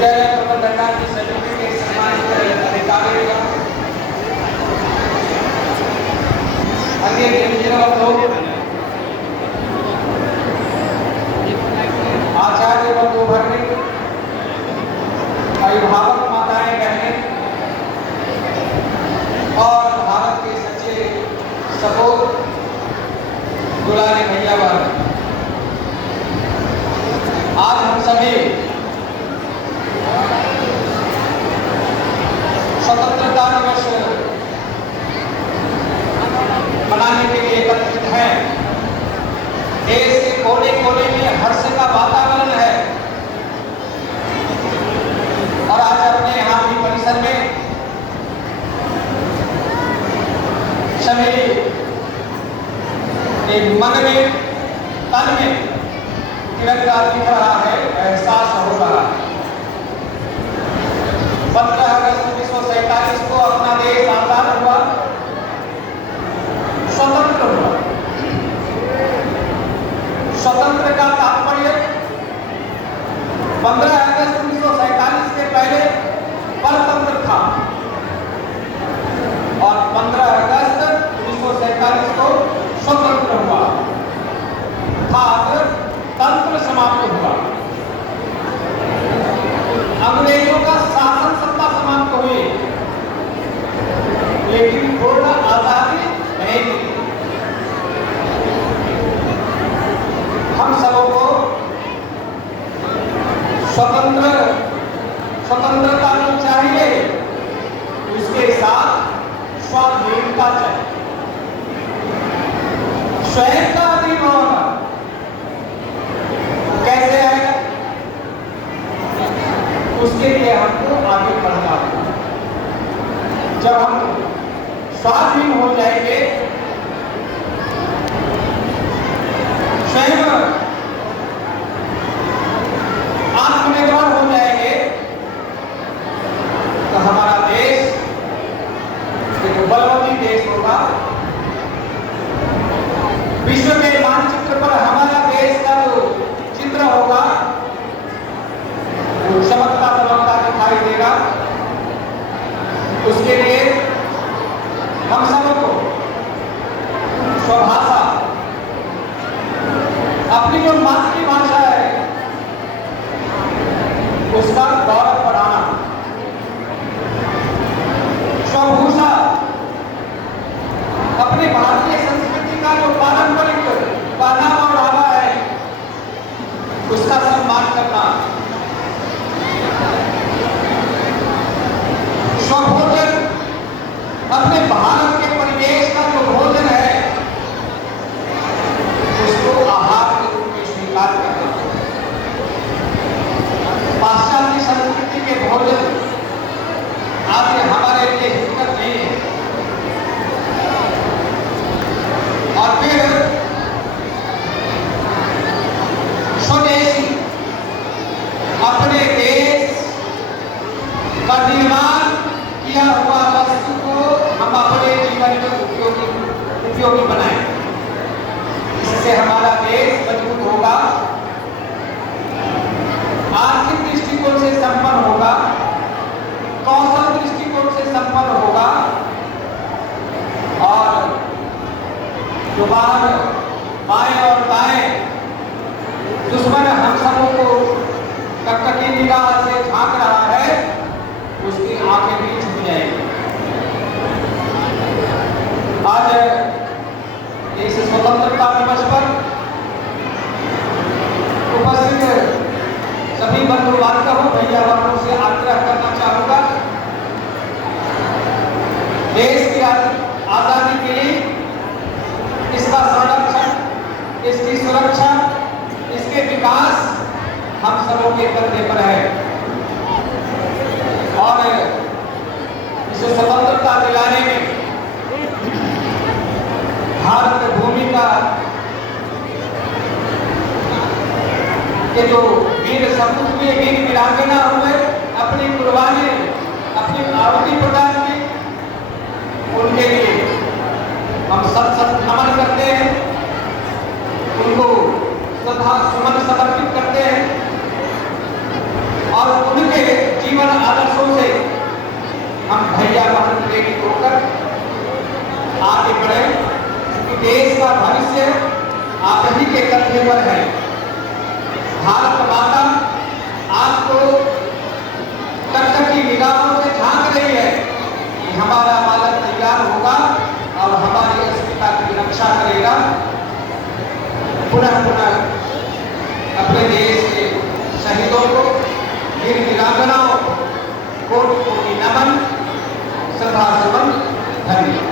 विद्यालय प्रबंधन की समिति के सम्मानित अधिकारी अन्य आचार्य बंधुभर्णी, अभिभावक माताएं बहनें और भारत के सच्चे सपूत दुलारे भैया वर्ग, आज हम सभी स्वतंत्रता दिवस मनाने के लिए एकत्रित हैं। देश के कोने कोने में हर्ष का वातावरण है और आज अपने यहाँ भी परिसर में सभी एक मन में तन में तिरंगा दिख रहा है, एहसास हो रहा है। 15 अगस्त 1947 को अपना देश आजाद हुआ, स्वतंत्र हुआ। स्वतंत्र का तात्पर्य 15 अगस्त 1947 के पहले परतंत्र था और 15 अगस्त 1947 को स्वतंत्र हुआ, तंत्र समाप्त हुआ। अंग्रेजों का शासन सत्ता समाप्त हुई, लेकिन पूर्ण आजादी नहीं मिली। हम सबको स्वतंत्रता तो चाहिए, उसके साथ स्वाधीनता चाहिए, स्वयं का अधीन होना। कैसे है? उसके लिए हमको आगे बढ़ना होगा। जब हम स्वाधीन हो जाएंगे, स्वयं आत्मनिर्भर हो जाएंगे, तो हमारा देश एक बलवती देश होगा। विश्व के मानचित्र पर हमारा देश का जो चित्र होगा वो चमकता चमकता दिखाई देगा। उसके लिए हम सबको स्वभाषा, अपनी जो मातृभाषा है उसका गौरव बढ़ाना, स्वभूषा, अपने भारतीय संस्कृति का जो पारंपरिक पहनावा ओढ़ावा है उसका सम्मान करना, स्वभोजन, अपने भारत के परिवेश का जो भोजन है उसको आहार के रूप में स्वीकार करना। पाश्चात्य संस्कृति के भोजन आज हमारे लिए हितकर नहीं है। और फिर स्वदेशी, अपने देश का निर्माण किया हुआ वस्तु को हम अपने जीवन में उपयोगी बनाएं। इससे हमारा देश मजबूत होगा, आर्थिक दृष्टिकोण से संपन्न होगा, कौशल दृष्टिकोण से संपन्न होगा और जो बाहर बाएं और दाएं दुश्मन हम सबों को ककटी निगाह से झांक रहा है, उसकी आंखें भी झुक जाएंगी। आज इस स्वतंत्रता दिवस पर उपस्थित सभी बंधु बांधवों, भैया बहनों से आग्रह करना चाहूंगा, देश की आजादी के लिए इसका संरक्षण, इसकी सुरक्षा, इसके विकास हम सबों के कंधे पर है और इसे स्वतंत्रता दिलाने में भारत भूमि का के जो वीर सपूत हुए, वीर वीरांगना हुए, अपनी कुर्बानी, अपनी आहुति प्रदान की, उनके लिए हम सत नमन करते हैं, उनको श्रद्धा सुमन समर्पित करते हैं और प्रेरित होकर आगे बढ़े, क्योंकि देश का भविष्य आप ही के कंधे पर है। भारत माता आपको टकटकी निगाहों से झांक रही है कि हमारा बालक तैयार होगा और हमारी अस्मिता की रक्षा करेगा, पुनः पुनः अपने देश के शहीदों को, वीर वीरांगनाओं को कोटि कोटि नमन, श्रद्धा सुमन, धन्यवाद।